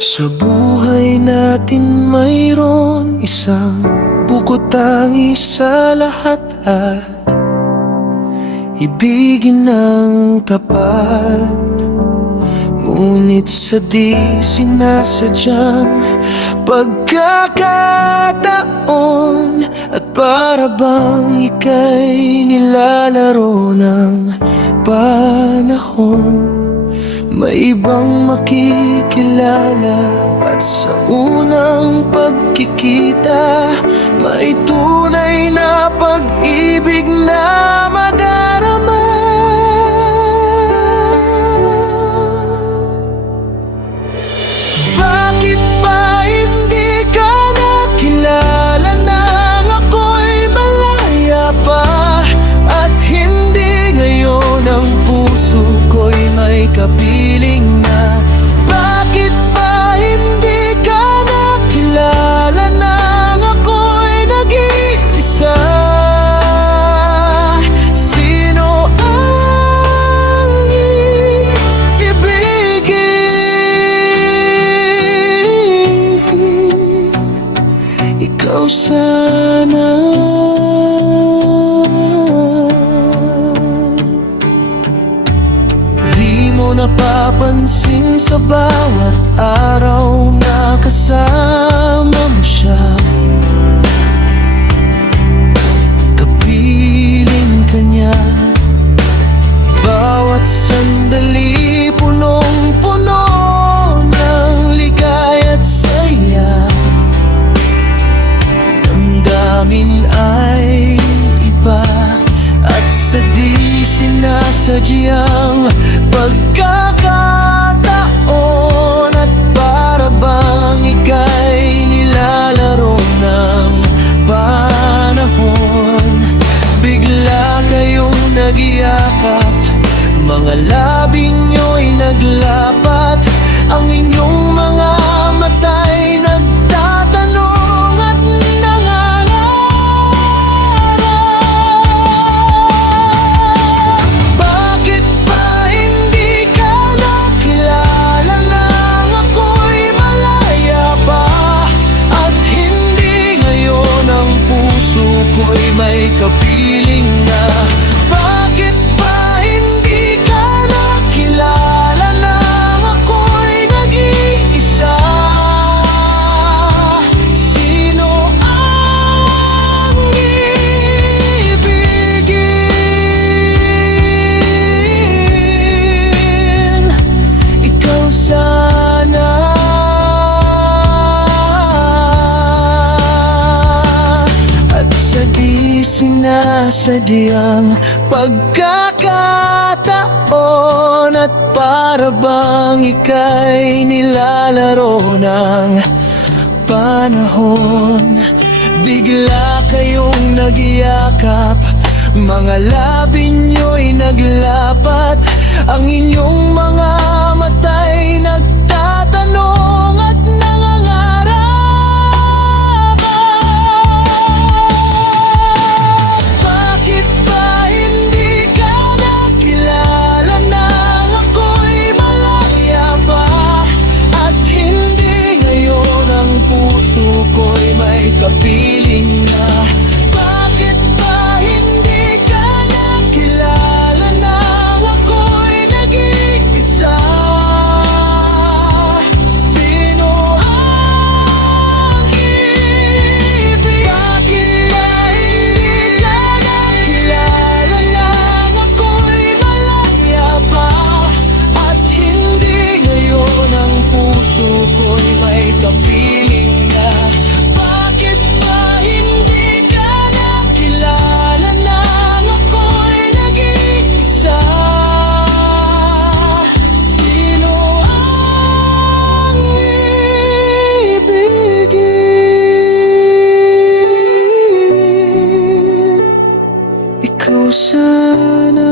Sa buhay natin mayroon isang bukod tangi sa lahat at ibigin ng tapat. Ngunit sa di sinasadyang pagkakataon at para bang ika'y nilalaro ng panahon, may ibang makikilala at sa unang pagkikita may tunay na pag-ibig na madarama. Bakit ba hindi ka nakilala nang ako'y malaya pa? At hindi ngayon ang puso ko'y may kapiling na? Bakit ba hindi ka nakilala nang ako'y nag-iisa? Sino ang ibigin? Ikaw sana. Napapansin sa bawat araw na kasama mo siya, kapiling ka niya. Bawat sandali punong-puno ng ligaya at saya, damdamin ay iba at sa di sinasadyang pagkakataon at para bang ika'y nilalaro ng panahon, bigla kayong nag-iakap, mga labi nyo'y naglapat, ang inyong mga mata'y nagtatanong at may kapiling na. Bakit ba hindi ka nakilala nang ako'y nag-iisa? Sino ang ibigin? Ikaw sana. Sinasadyang pagkakataon at para bang ika'y nilalaro ng panahon, bigla kayong nag-iakap, mga labi nyo'y naglapat, ang inyong mga mata'y nagtatanong at ko'y may kapiling na. Bakit ba hindi ka nakilala nang ako'y nag-iisa? Sino ang ibig? Bakit ba hindi ka nakilala nang ako'y malaya pa? At hindi ngayon ang puso ko'y may kapiling na. Ikaw sana.